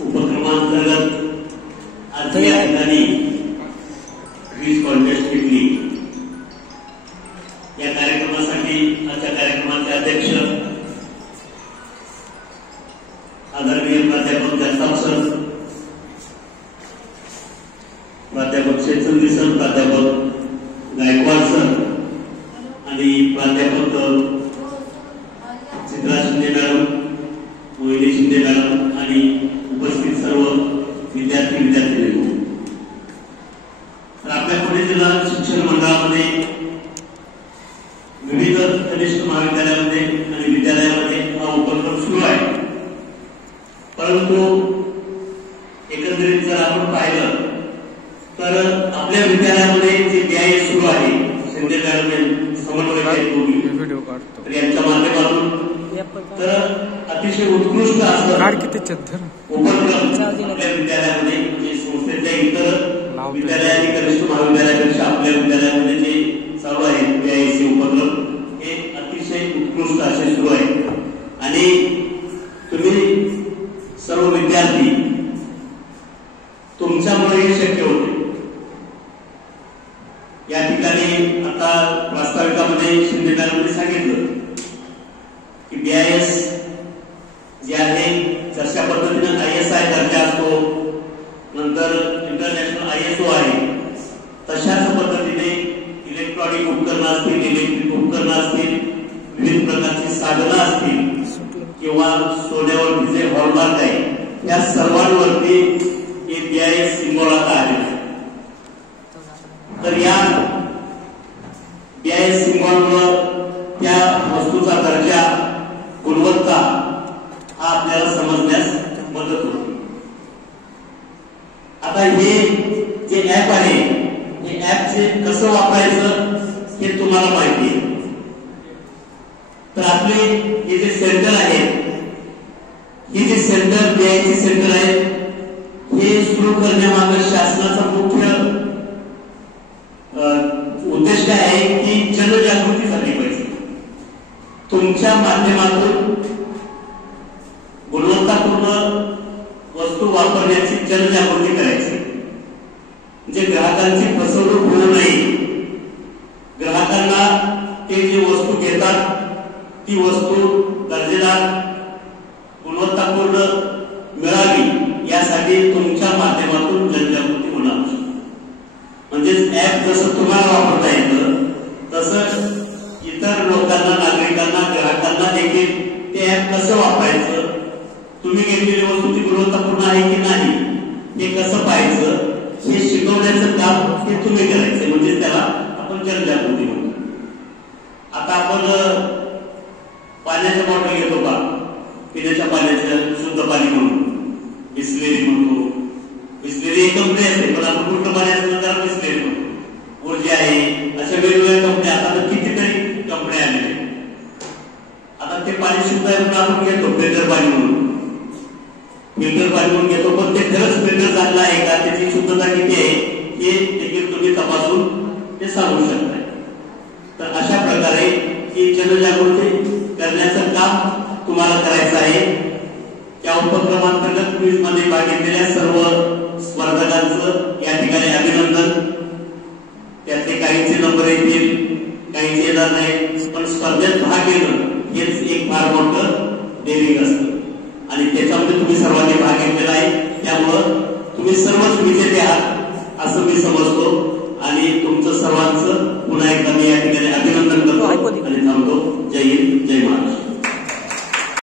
उपक्रमांतर्गत आज या ठिकाणी क्विज कॉन्टेस्ट घेतली। या कार्यक्रमासाठी आजच्या कार्यक्रमाचे अध्यक्ष आदरणीय प्राध्यापक जगताप सर, प्राध्यापक शेतचंदी सर, प्राध्यापक गायकवाड सर आणि प्राध्यापक चित्रा शिंदे मॅडम, मोहिनी शिंदे मॅडम आणि उपस्थित सर्व विद्यार्थी तर आपल्या पुणे जिल्हा शिक्षण मंडळामध्ये विविध कनिष्ठ महाविद्यालयामध्ये आणि विद्यालयामध्ये हा उपक्रम सुरू आहे। परंतु एकंदरीत जर आपण पाहिलं तर आपल्या विद्यालयामध्ये जे BIS सुरू आहे, शिंदे मॅडम समन्वयक तर यांच्या माध्यमातून तर अतिशय उत्कृष्ट असं उपक्रम आपल्या विद्यालयामध्ये म्हणजे संस्थेच्या इतर विद्यालय आणि कनिष्ठ महाविद्यालयापेक्षा आपल्या विद्यालयामध्ये जे चालू आहे BIS उपक्रम हे अतिशय उत्कृष्ट असे सुरू आहे। आणि तुम्ही सर्व विद्यार्थी तुमच्यामुळे हे शक्य होते। या ठिकाणी आता प्रास्ताविकामध्ये शिंदे मॅडमने सांगितलं की BIS जे आहे जशा पद्धतीने ISI दर्जा असतो, नंतर इंटरनॅशनल ISO आहे, तशाच पद्धतीने इलेक्ट्रॉनिक उपकरणं असतील, इलेक्ट्रिक उपकरणं असतील, विविध प्रकारची साधनं असतील किंवा सोन्यावर जे हॉलमार्क आहे या सर्वांवरती हे BIS सिम्बॉल आता आले। तर या BIS सिम्बॉलवर त्या वस्तूचा दर्जा, गुणवत्ता हा आपल्याला समजण्यास मदत होते। आता हे जे ऍप आहे हे ऍपचे कसं वापरायचं हे तुम्हाला माहिती आहे। तर आपले हे जे सेंटर आहे, हे जे सेंटर BIS सेंटर आहे हे सुरू करण्यामागे शासनाचा मुख्य उद्देश काय आहे की जनजागृती झाली पाहिजे। तुमच्या माध्यमातून गुणवत्तापूर्ण वस्तू वापरण्याची जनजागृती करायची, म्हणजे ग्राहकांची फसवणूक होऊ नये, ग्राहकांना ते जी वस्तू घेतात ती वस्तू दर्जेदार गुणवत्तापूर्ण मिळावी यासाठी तुमच्या माध्यमातून जनजागृती होणार। म्हणजेच ऍप जसं तुम्हाला वापरता येतं तसं इतर लोकांना, नागरिकांना, ग्राहकांना देखील ते ऍप कसं वापरायचं, तुम्ही घेतलेली वस्तूची गुणवत्तापूर्ण आहे की नाही हे कसं पाहायचं हे शिकवण्याचं काम हे तुम्ही करायचं, म्हणजे त्याला आपण जनजागृती म्हणतो। आता आपण पाण्याच्या बॉटल घेतो का, पिण्याच्या पाण्याचं शुद्ध पाणी म्हणून, बिस्लेरी म्हणतो, बिस्लेरी एक कंपनी असते पण आपण कुठलं पाणी असतं त्याला बिस्लेरी म्हणतो, ऊर्जा आहे, अशा वेगवेगळ्या कंपन्या आता कितीतरी कंपन्या आलेल्या। आता ते पाणी शुद्ध आहे म्हणून आपण घेतो फिल्टर पाणी म्हणून, फिल्टर पाणी म्हणून घेतो, पण ते खरंच फिल्टर चांगलं आहे का, त्याची शुद्धता किती आहे हे देखील तुम्ही तपासून ते सांगू शकता। तर अशा प्रकारे ही जनजागृती करण्याचं काम तुम्हाला करायचं आहे। त्या उपक्रमांतर्गत क्विज मध्ये भाग घेतलेल्या सर्व स्पर्धकांचं या ठिकाणी अभिनंदन। त्यातले काहींचे नंबर येतील, काहींचे येणार नाही, पण स्पर्धेत भाग घेणं हेच एक फार मोठं डेअरिंग असतं आणि त्याच्यामध्ये तुम्ही सर्वांनी भाग घेतलेला आहे। त्यामुळं तुम्ही सर्वच विजेते आहात असं मी समजतो आणि तुमचं सर्वांचं पुन्हा एकदा मी या ठिकाणी अभिनंदन करतो।